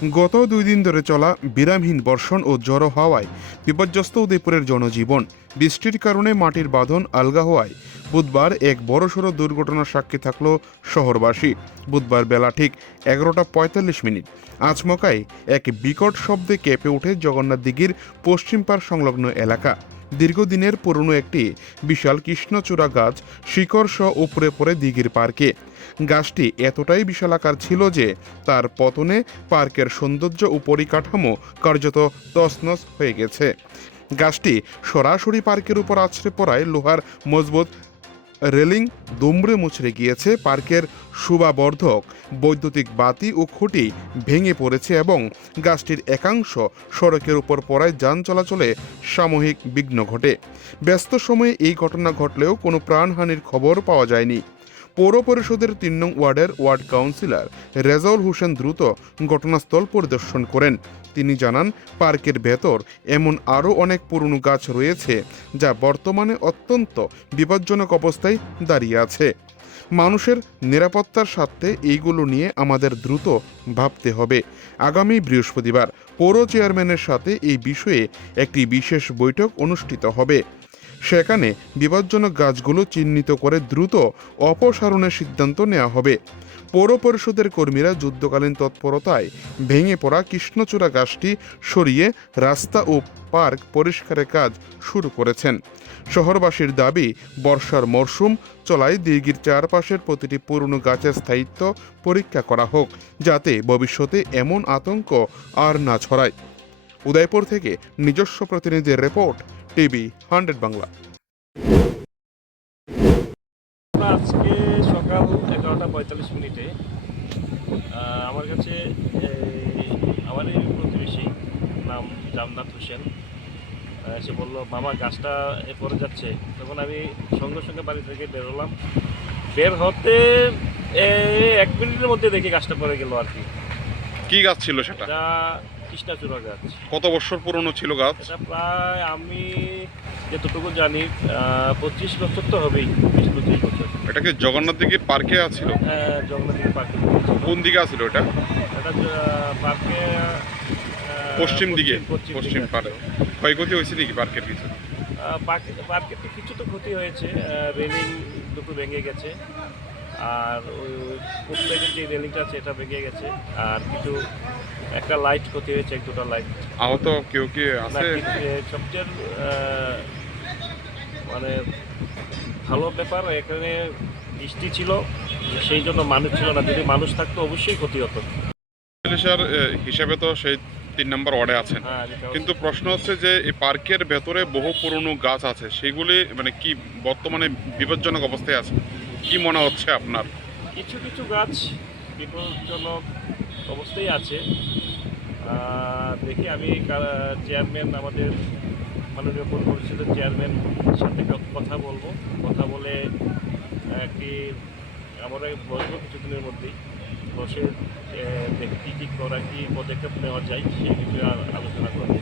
গত 2 দিন ধরে চলা বিরামহীন বর্ষণ ও ঝড়ো হাওয়ায় বিপর্যস্ত উদয়পুরের জনজীবন। বৃষ্টির কারণে মাটির বাঁধন আলগা হওয়ায় বুধবার এক বড়সড় দুর্ঘটনার সাক্ষী থাকল শহরবাসী। বুধবার বেলা ঠিক 11:45 আচমকায় এক বিকট শব্দে কেঁপে ওঠে জগন্নাথ দিঘির পশ্চিম পাড় সংলগ্ন এলাকা। দীর্ঘদিনের পুরনো একটি বিশাল কৃষ্ণচূড়া গাছ শিকড় সহ উপরে পড়ে দিঘির পার্কে। গাছটি এতটাই বিশালাকার ছিল যে তার পতনে পার্কের সৌন্দর্য ও পরিকাঠামো কার্যত তছনছ হয়ে গেছে। গাছটি সরাসরি পার্কের উপর আছড়ে পড়ায় লোহার মজবুত রেলিং দুমড়ে মুচড়ে গিয়েছে, পার্কের শোভাবর্ধক বৈদ্যুতিক বাতি ও খুঁটি ভেঙে পড়েছে এবং গাছটির একাংশ সড়কের উপর পড়ায় যান চলাচলে সাময়িক বিঘ্ন ঘটে। ব্যস্ত সময়ে এই ঘটনা ঘটলেও কোনো প্রাণহানির খবর পাওয়া যায়নি। পৌর পরিষদের 3 নং ওয়ার্ডের ওয়ার্ড কাউন্সিলর রেজাউল হোসেন দ্রুত ঘটনাস্থল পরিদর্শন করেন। তিনি জানান, পার্কের ভেতর এমন আরও অনেক পুরনো গাছ রয়েছে যা বর্তমানে অত্যন্ত বিপজ্জনক অবস্থায় দাঁড়িয়ে আছে। মানুষের নিরাপত্তার স্বার্থে এইগুলো নিয়ে আমাদের দ্রুত ভাবতে হবে। আগামী বৃহস্পতিবার পৌর চেয়ারম্যানের সাথে এই বিষয়ে একটি বিশেষ বৈঠক অনুষ্ঠিত হবে। সেখানে বিপজ্জনক গাছগুলো চিহ্নিত করে দ্রুত অপসারণের সিদ্ধান্ত নেওয়া হবে। পৌর পরিষদের কর্মীরা যুদ্ধকালীন তৎপরতায় ভেঙে পড়া কৃষ্ণচূড়া গাছটি সরিয়ে রাস্তা ও পার্ক পরিষ্কারের কাজ শুরু করেছেন। শহরবাসীর দাবি, বর্ষার মরশুম চলায় দিঘির চারপাশের প্রতিটি পুরনো গাছের স্থায়িত্ব পরীক্ষা করা হোক, যাতে ভবিষ্যতে এমন আতঙ্ক আর না ছড়ায়। উদয়পুর থেকে নিজস্ব প্রতিনিধির রিপোর্ট, টিভি 100 বাংলা। আজকে সকাল 11:45 আমার কাছে আমার এই প্রতিবেশী নাম জামনাথ হোসেন এসে বললো, মামা গাছটা পড়ে যাচ্ছে। তখন আমি সঙ্গে সঙ্গে বাড়ি থেকে বেরোলাম। বের হতে 1 মিনিটের মধ্যে দেখি গাছটা পড়ে গেল আর কি। কি গাছ ছিল সেটা? এটা কৃষ্ণচূড়া গাছ। কত বছর পুরনো ছিল গাছ? এটা প্রায় আমি যতটুকু জানি 25 বছর তো হবেই, 20-25 বছর। এটা কি জগন্নাথ দিঘির পার্কে আছিল? হ্যাঁ, জগন্নাথ পার্কে। কোন দিকে আছিল এটা? এটা পার্কে পশ্চিম দিকে, পশ্চিম দিকে পারে। ক্ষয়ক্ষতি হয়েছে নাকি পার্কের কিছু? পার্কের তো কিছু তো ক্ষতি হয়েছে, রেলিং দুটো ভেঙে গেছে, আর ওই পোস্টের যে রেলিংটা আছে এটা ভেঙে গেছে, আর কিছু একটা লাইট ক্ষতি হয়েছে, 1-2টা লাইট। আহত কেউ কি আছে? সবচেয়ে মানে ভালো ব্যাপার, এখানে বৃষ্টি ছিল, সেই জন্য মানুষ ছিল না। যদি মানুষ থাকতো অবশ্যই ক্ষতি হতো। স্যার হিসাবে তো সেই 3 নম্বর ওয়ার্ডে আছেন, হ্যাঁ, কিন্তু প্রশ্ন হচ্ছে যে এই পার্কের ভেতরে বহু পুরনো গাছ আছে, সেগুলি মানে কি বর্তমানে বিপজ্জনক অবস্থায় আছে? কি মনে হচ্ছে আপনার? কিছু কিছু গাছ বিপজ্জনক অবস্থায় আছে। দেখি আমি চেয়ারম্যান, আমাদের মাননীয় পৌর পরিষদের চেয়ারম্যান সাথে কথা বলবো। কথা বলে একটি আমরা বসবো কিছুদিনের মধ্যেই, বসে দেখি কী করা, কী পদক্ষেপ নেওয়া যায় সেই বিষয়ে আলোচনা করবো।